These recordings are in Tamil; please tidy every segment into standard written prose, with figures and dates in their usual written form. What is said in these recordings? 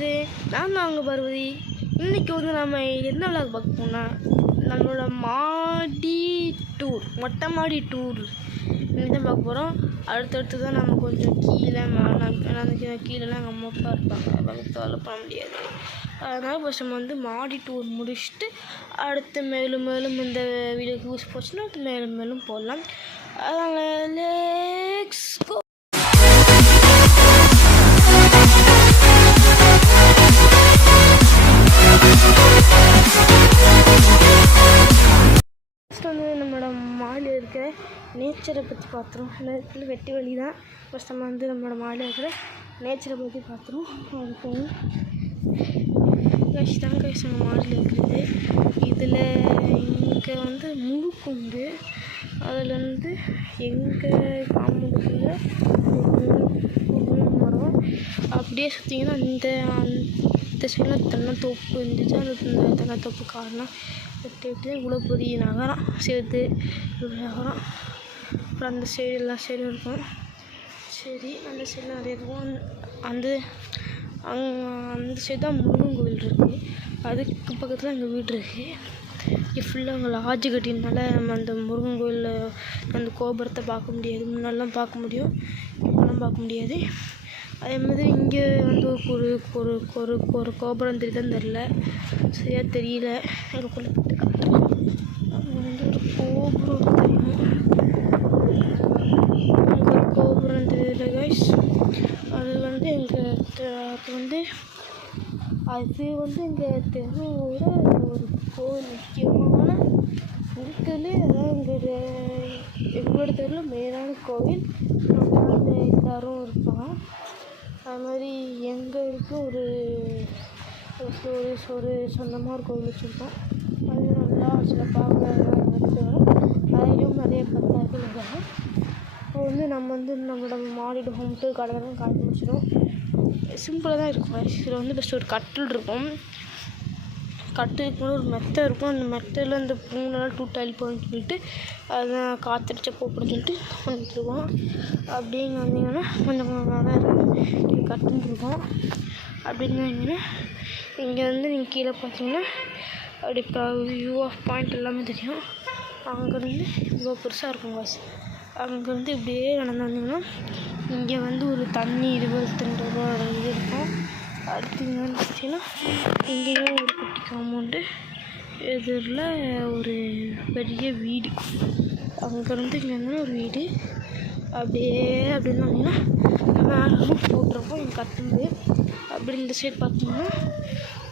கைஸு, நான் தான் அவங்க பார்வதி. இன்றைக்கி வந்து நம்ம என்ன விளாக் பார்க்க போனால் நம்மளோட மாடி டூர், மொட்டை மாடி டூர் இன்றைக்கி தான் பார்க்க போகிறோம். அடுத்தடுத்து தான் நம்ம கொஞ்சம் கீழே மேலே கீழேலாம் எங்கள் அம்மா அப்பா இருப்பாங்க, பக்கத்தால் பண்ண முடியாது. அதனால் ஃபஸ்ட் நம்ம வந்து மாடி டூர் முடிச்சுட்டு அடுத்து மேலும் மேலும் இந்த வீடியோக்கு யூஸ் போச்சுன்னா அடுத்து மேலும் மேலும் போடலாம். அதனால் லெட்ஸ் கோ. வந்து நம்மளோட மாடியில் இருக்கிற நேச்சரை பற்றி பார்த்துருவோம். நேரத்தில் வெட்டி வழி தான் ஃபஸ்ட் நம்ம வந்து நம்மளோட மாடியில் இருக்கிற நேச்சரை பற்றி பார்த்துருவோம். அதுக்கு கைஸ் தான் கைஸ் நம்ம மாடியில் இருக்கிறது. இதில் இங்கே வந்து முழுக்குண்டு, அதில் வந்து எங்கள் காம்பவுண்டுக்குள்ளே மரம் அப்படியே சுற்றிங்கன்னா இந்த சைடில் தென்னந்தோப்பு இருந்துச்சு. அந்த தென்னந்தோப்பு காரணம் விட்டு இவ்வளோ பெரிய நகரம் சேர்த்து இவ்வளோ நகரம். அப்புறம் அந்த சைடு எல்லா சைடும் இருக்கும். சரி, அந்த சைடு நிறைய இருக்கும். அந்த சைடு தான் முருகன் கோவில் இருக்குது. அதுக்கு பக்கத்தில் எங்கள் வீடு இருக்குது. இது ஃபுல்லாக அங்கே லாட்ஜு கட்டினால நம்ம அந்த முருகன் கோவிலில் அந்த கோபுரத்தை பார்க்க முடியாது. முன்னாடிலாம் பார்க்க முடியும், இப்போலாம் பார்க்க முடியாது. அதே மாதிரி இங்கே வந்து ஒரு ஒரு ஒரு ஒரு கோபுரம் தெரியுதான்னு தெரில, சரியாக தெரியல. எங்களுக்குள்ளே போட்டு காட்டுறேன். அங்கே வந்து ஒரு கோபுரம் தெரியும், அங்கே ஒரு கோபுரம் தெரியல கைஸ். அது வந்து எங்கள் தெருவோட ஒரு கோவில், முக்கியமான இருக்கிறதுலே அதான் எங்களோட தெருவில் மெயினான கோவில். அந்த எல்லோரும் இருப்பாங்க. அது மாதிரி எங்களுக்கு ஒரு சொந்தமாக ஒரு கோவில் வச்சுருக்கோம். அது நல்லா சிறப்பாக நடத்துவோம். அதுலேயும் நிறைய பத்தாயிரம் இருக்காங்க. இப்போ வந்து நம்ம வந்து நம்மளோட மாடியோட ஹோம் டூர் கடலாம் காட்டி முடிச்சிடும். சிம்பிளாக தான் இருக்கும். இதில் வந்து ஃபஸ்ட்டு ஒரு கட்டில் இருக்கும். கட்டிலுக்கு ஒரு மெத்தை இருக்கும். அந்த மெத்தையில் அந்த பூனெல்லாம் டூட்டாளி போகணுன்னு சொல்லிட்டு அதான் காற்றடிச்ச போப்புன்னு சொல்லிட்டு பண்ணிட்டுருக்கோம். அப்படிங்க வந்தீங்கன்னா கொஞ்சம் நல்லா தான் இருக்கும். இங்கே கட்டில் இருக்கும். அப்படிங்க வந்தீங்கன்னா இங்கே வந்து நீங்கள் கீழே பார்த்தீங்கன்னா அப்படி வியூ ஆஃப் பாயிண்ட் எல்லாமே தெரியும். அங்கேருந்து இவ்வளோ பெருசாக இருக்கும் பாஸ். அங்கேருந்து இப்படியே நடந்து வந்தீங்கன்னா இங்கே வந்து ஒரு தண்ணி 22 ரூபா இது இருக்கும். அடுத்து இங்கே வந்து பார்த்தீங்கன்னா இங்கேயும் ஒரு குட்டி காம்பவுண்டு, எதிரில் ஒரு பெரிய வீடு. அங்கேருந்து இங்கே இருந்தாலும் ஒரு வீடு. அப்படியே அப்படின்னு வந்தீங்கன்னா மேலே போட்டிருப்போம் எங்கள் கட்டுந்து. அப்படி இந்த சைடு பார்த்தீங்கன்னா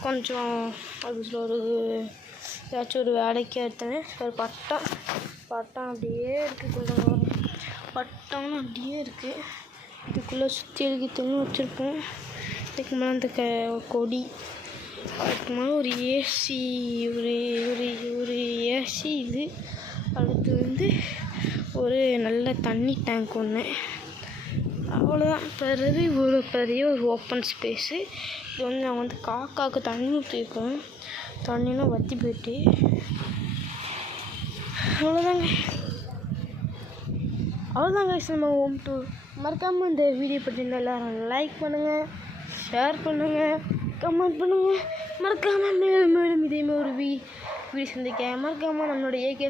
கொஞ்சம் அதில் ஒரு ஏதாச்சும் ஒரு வேலைக்கு எடுத்தேன். ஒரு பட்டம் அப்படியே இருக்குது. கொஞ்சம் பட்டம்னு அப்படியே இருக்குது. இதுக்குள்ளே சுற்றி எழுதித்தவங்களும் வச்சுருப்போம். இதுக்கு மேலே அந்த கொடி, அதுக்கு மேலே ஒரு ஏசி, ஒரு ஏசி இது. அடுத்து வந்து ஒரு நல்ல தண்ணி டேங்க் ஒன்று. அவ்வளோதான். பிறகு ஒரு பெரிய ஒரு ஓப்பன் ஸ்பேஸு. இது வந்து நாங்கள் வந்து காக்காவுக்கு தண்ணி ஊற்றிருக்கோம். தண்ணிலாம் வற்றி போயிட்டு அவ்வளோதாங்க. நம்ம ஹோம் டூர். மறக்காமல் இந்த வீடியோ பற்றியிருந்தால் எல்லோரும் லைக் பண்ணுங்கள், ஷேர் பண்ணுங்கள், கமெண்ட் பண்ணுங்கள். மறக்காமல் மேலும் இதேமாதிரி ஒரு வீடியோ சந்திக்க மறக்காமல் நம்மளோட ஏகே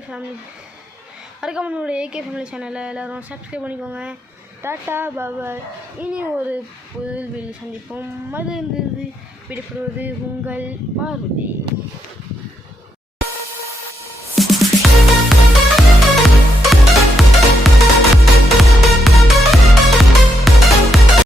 ஃபேமிலி சேனலை எல்லோரும் சப்ஸ்கிரைப் பண்ணிக்கோங்க. டாட்டா பாபாய். இனி ஒரு புது வீடியோ சந்திப்போம். மது விடைபெறுவது உங்கள் பார்வதி.